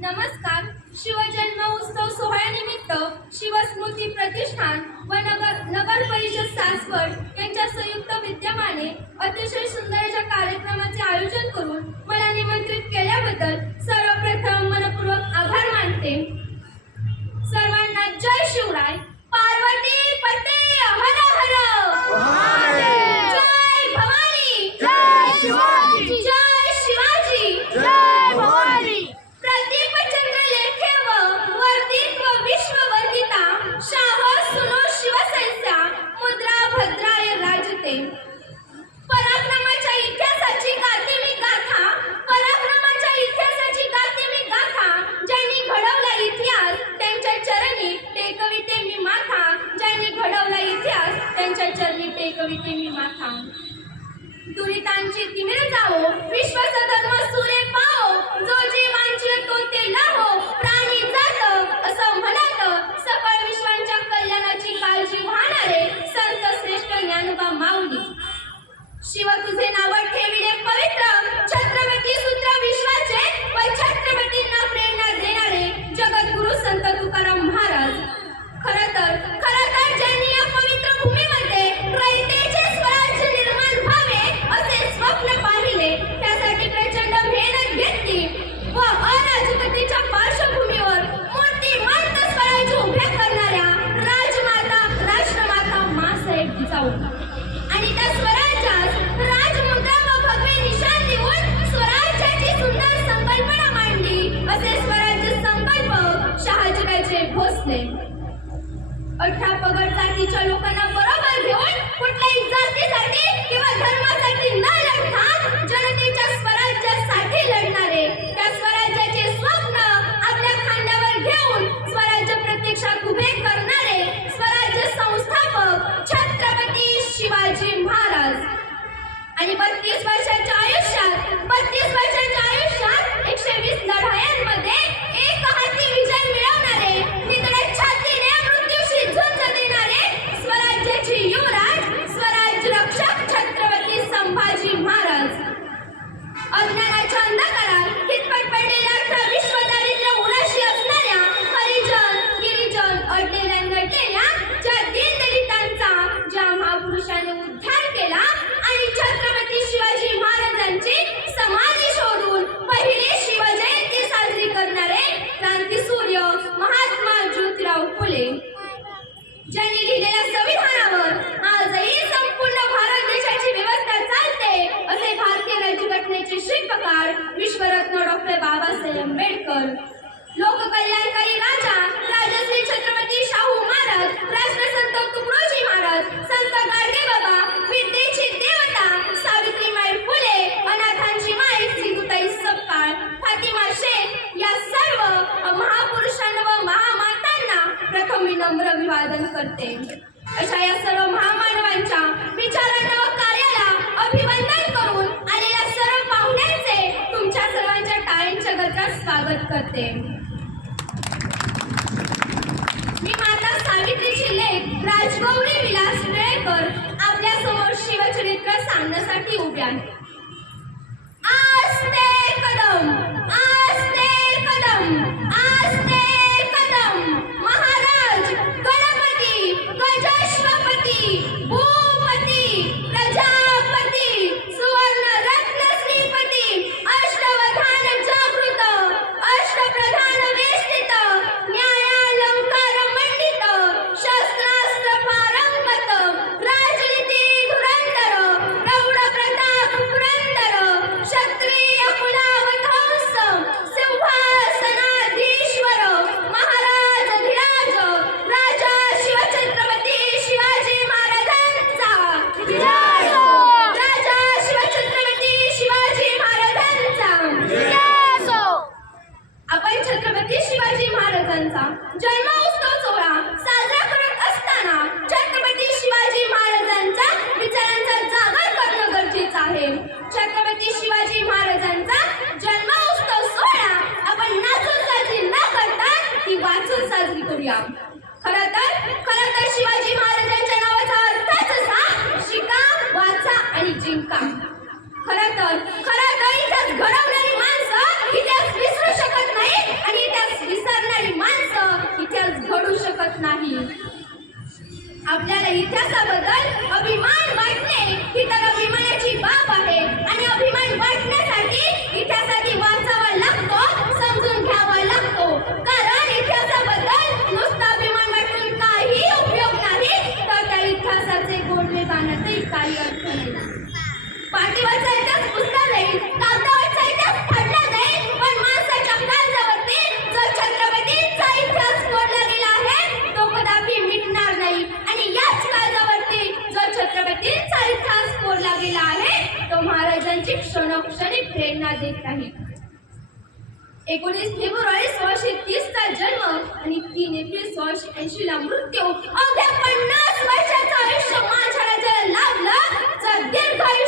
नमस्कार. शिवजन्म उत्सव सोहळ्यानिमित्त शिवस्मृती प्रतिष्ठान व नगर नगर परिषद सासवड यांच्या संयुक्त विद्यमाने अतिशय सुंदर अशा कार्यक्रमाचे आयोजन करून मला निमंत्रित केल्याबद्दल सर्वप्रथम मनपूर्वक आभार मानते. सर्वांना जय शिवराय. पार्वती पते हर हर! माथा दुरितांची तिमिर जाओ विश्वास धर्म पाओ जो जीवांचे तो ते लाहो प्राणी जात असं म्हणत सकळ विश्वांच्या कल्याणाची काळजी वाहणारे संत श्रेष्ठ ज्ञानोबा माऊली. शिव तुझे नाव ठेविले पवित्र અઠા પગડ સાથી લોકોના પર सांगण्यासाठी उभे आहे. घेऊया खर तर खर तर शिवाजी महाराजांच्या नावाचा अर्थच असा शिका वाचा आणि जिंका. खर तर खर तर इथं घडवणारी माणसं इतिहास विसरू शकत नाही आणि इतिहास विसरणारी माणसं इतिहास घडू शकत नाही. आपल्याला इतिहासाबद्दल अभिमान वाटणे ही तर अभिमानाची बाब आहे आणि एकोणीस फेब्रुवारी सोळाशे तीस चा जन्म आणि तीन एप्रिल सोळाशे ऐंशी ला मृत्यू. अवघ्या पन्नास वर्षाचं आयुष्य माझ्या राजाला लाभलं. दीर्घ आयुष्य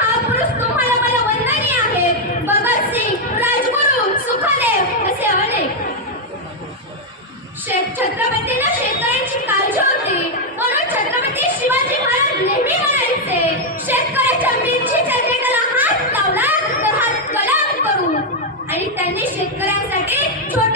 सुखाने असे अनेक शेत छत्रपतीला शेतकऱ्यांची काळजी होती. म्हणून छत्रपती शिवाजी महाराज नेहमी म्हणायचे शेतकऱ्याच्या मीनची चंद्रिकेला हात लावला तर हात कलाम करू. आणि त्यांनी शेतकऱ्यांसाठी छोटे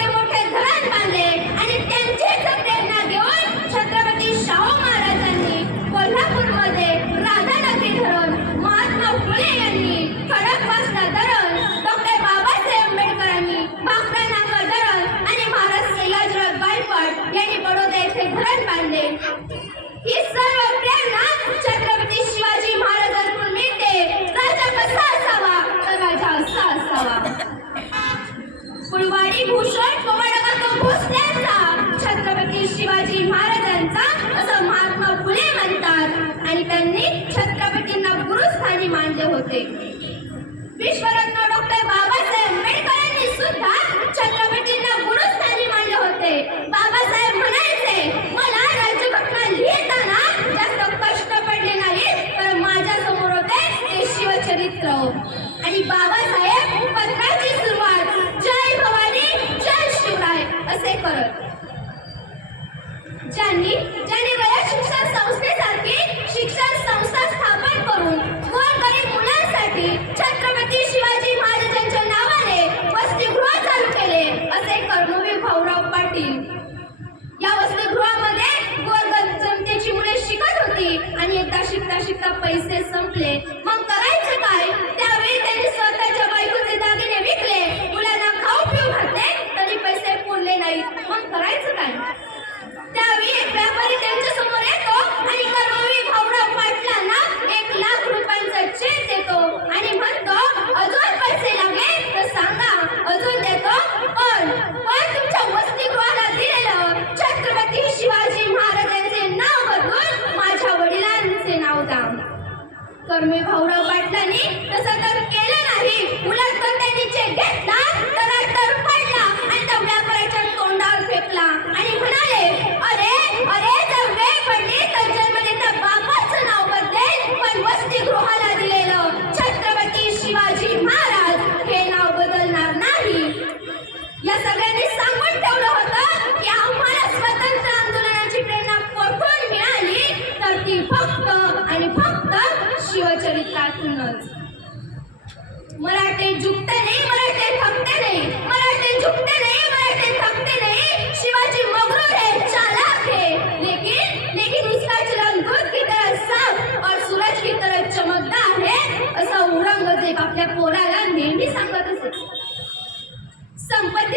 काम कर्मे भाऊराव पाटलांनी तसं तर केलं नाही. उलट तर त्यांनी चेक घेतला तर पडला आणि दमड्यापराच्या तोंडावर फेकला. आणि म्हणा tan.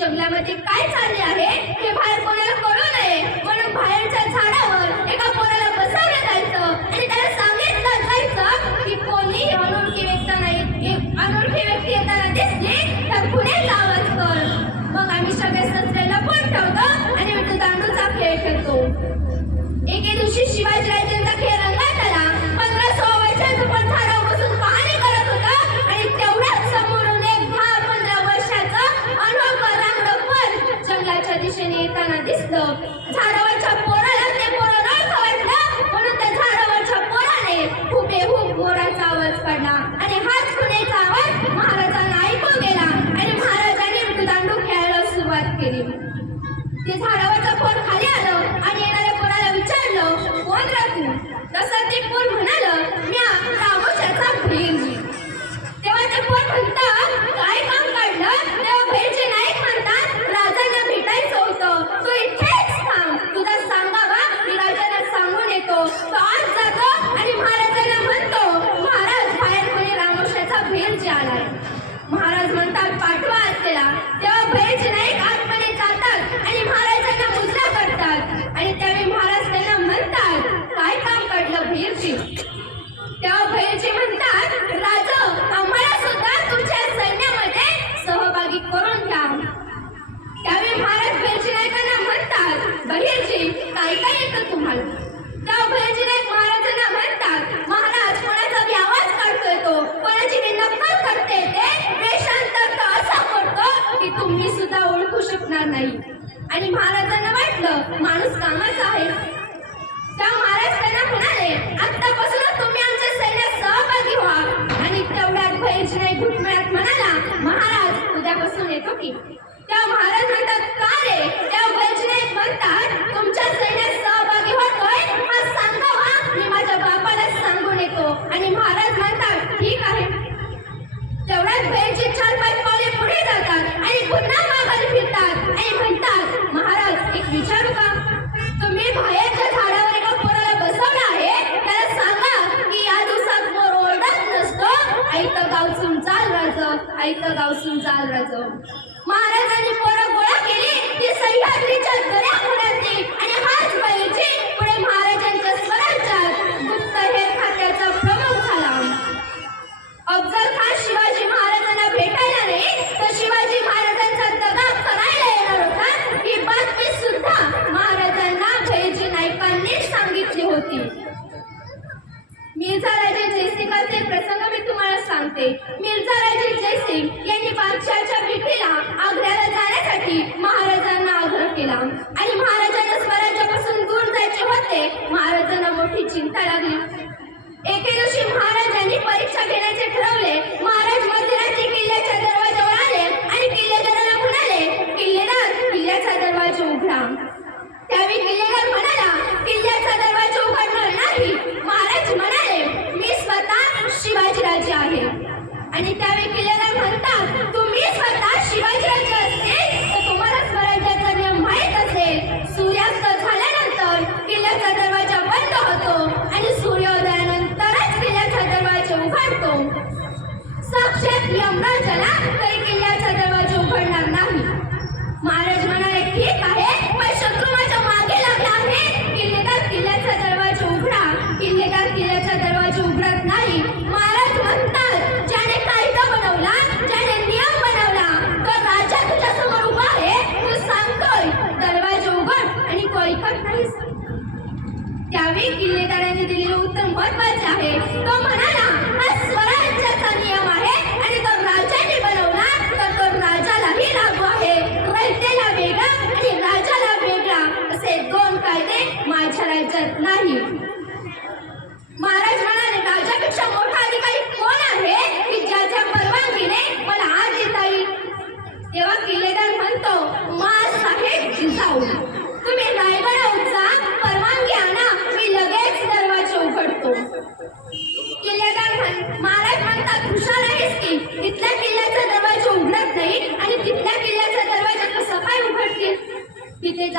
जंगलामध्ये काय चालले आहे हे बाहेर कोणाला कळू नये. म्हणून बाहेरच्या झाडावर एका कोणाला बसवलं जायचं. आणि त्याला सांगितलं जायचं की कोणी अनोळखी व्यक्ती नाही. अनोळखी व्यक्ती येताना दिसली तर पुढे आवाज कर मग आम्ही सगळे ससऱ्याला पण ठेवतो माणूस कामाचा आहे. त्या महाराज त्यांना म्हणाले आतापासून तुम्ही आमच्या सैन्यात सहभागी व्हा. आणि तेवढ्यात भैज नाही घुटमळ्यात म्हणाला महाराज उद्यापासून येतो की. त्या महाराज म्हणतात का रे? त्या भैज नाही म्हणतात तुमच्या सैन्यात सहभागी होतोय मला सांगा वा मी माझ्या बापाला सांगून येतो. आणि महाराज म्हणतात ठीक आहे. तेवढ्यात भैजी छान पाच पावले पुढे जातात आणि पुन्हा आहे. त्याला की या दिवसात मोर नसतो. गाव चाल महाराजांनी पोरं गोळा केली. ती सह्याद्रीच्या दर्या खोऱ्यात आणि हाच बैल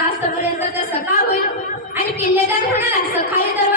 जास्त पर्यंत तर सकाळ होईल. आणि किल्लेदार म्हणाला सकाळी तर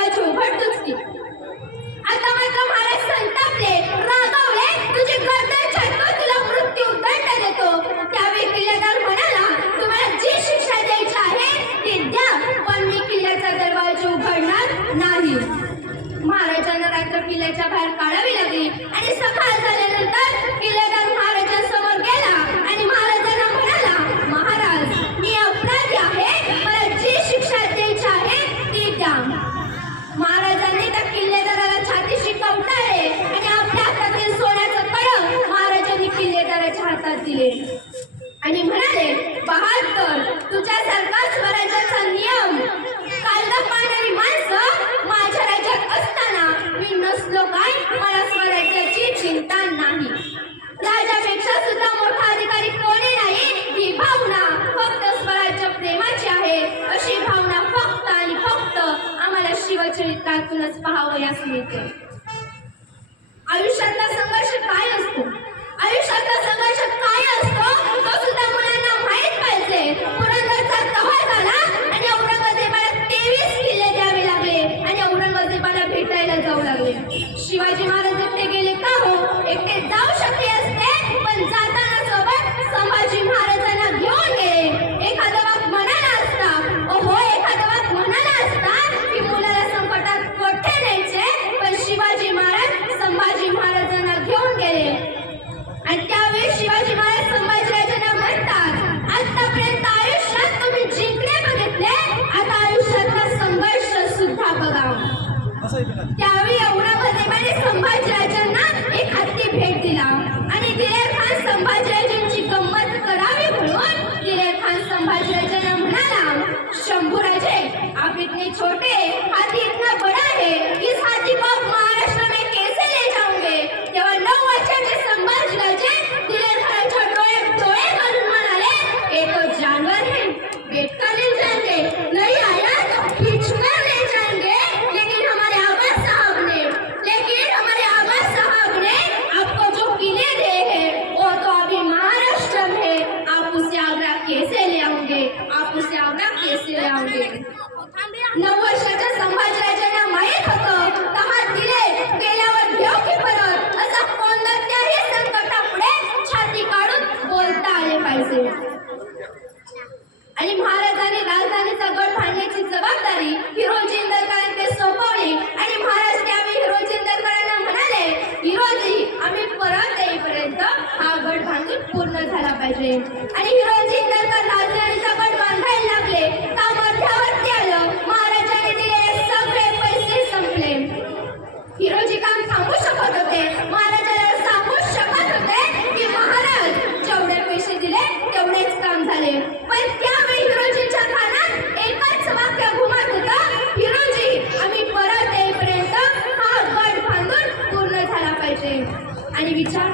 বিচার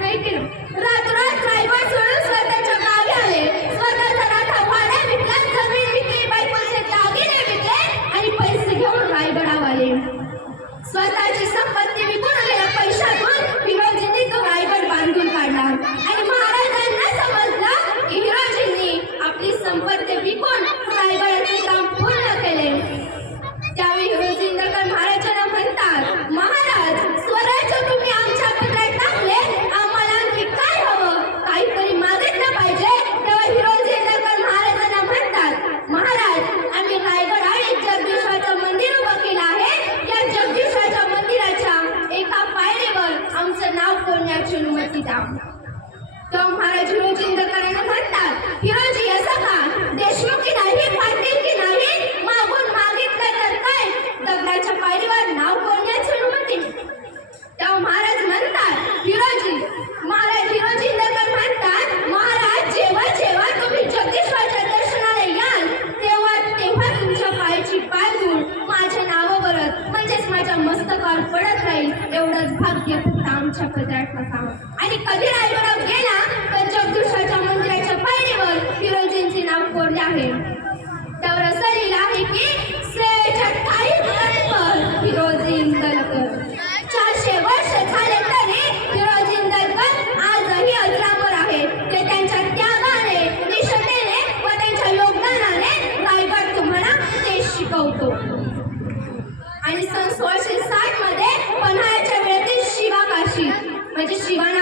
म्हणजे शिवा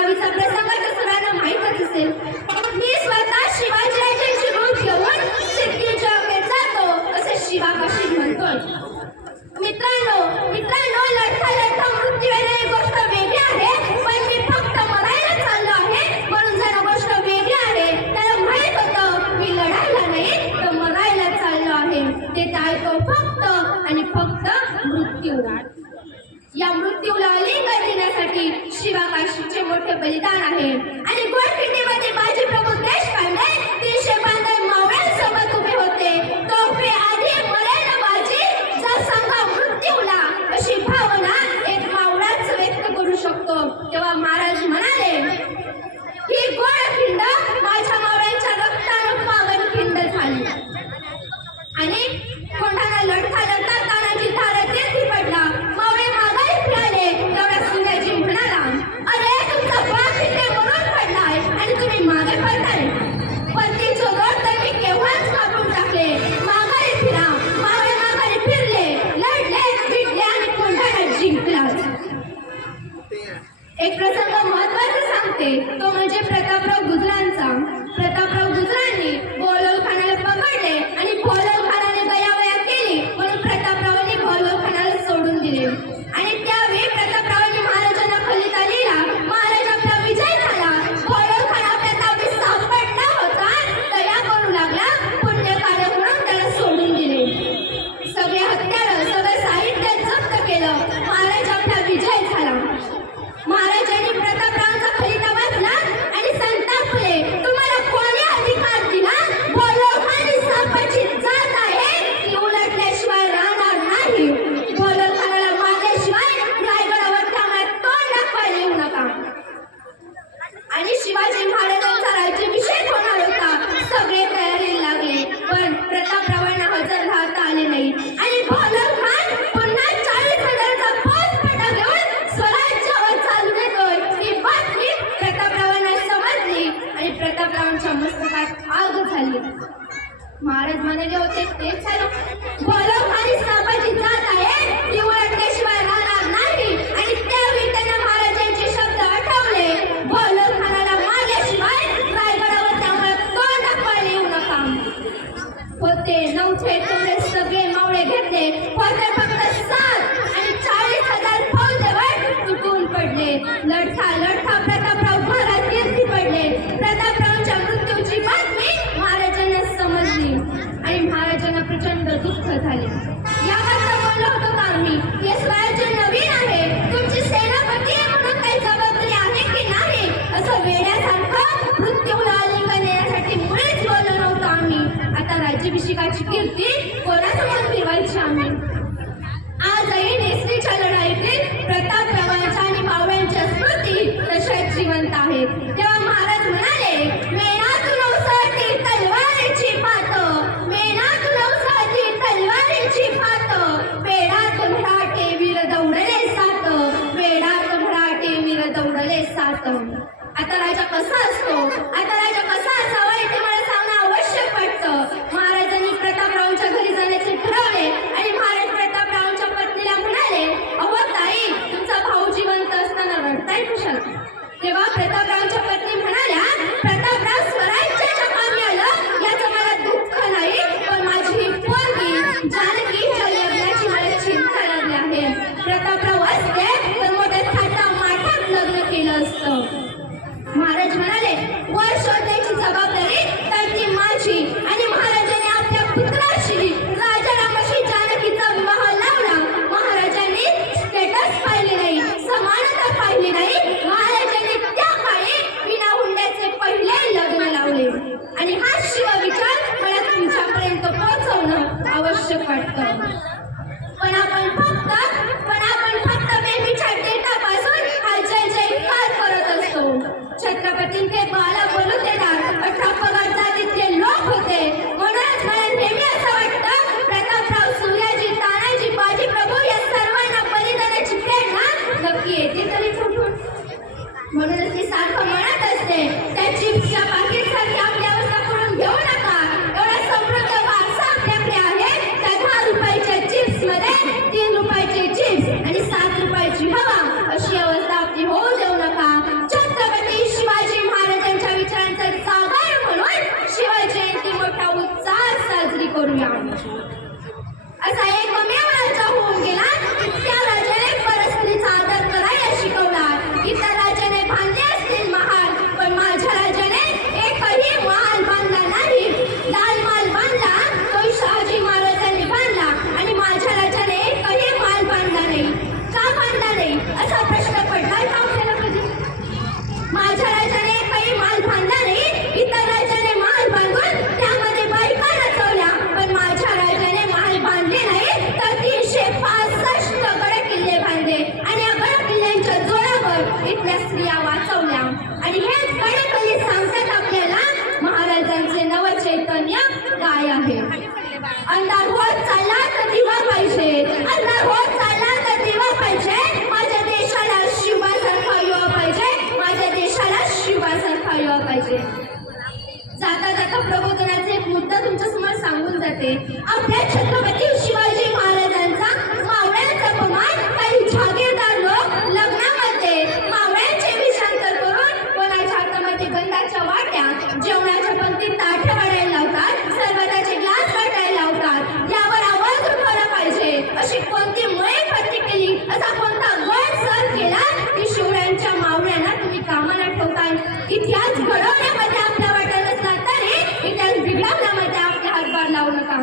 रक्ताच्या वाट्या जेवणाच्या पंक्तीत ताठे वाढायला लावतात सरबताचे ग्लास वाटायला लावतात. यावर आवाज उठवला पाहिजे. अशी कोणती मय खर्ची केली? असा कोणता गट सर केला? की शिवरायांच्या मावळ्यांना तुम्ही कामाला ठेवताय. इतिहास घडवण्यामध्ये आपल्या वाटत असतात तरी इतिहास बिघडवण्यामध्ये आपले हातभार लावू नका.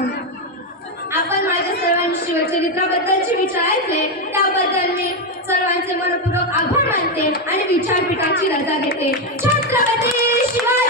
आपण माझ्या सर्वांनी शिवचरित्राबद्दलचे विचार ऐकले. आणि विचारपीठाची रजा घेते. छत्रपती शिवाजी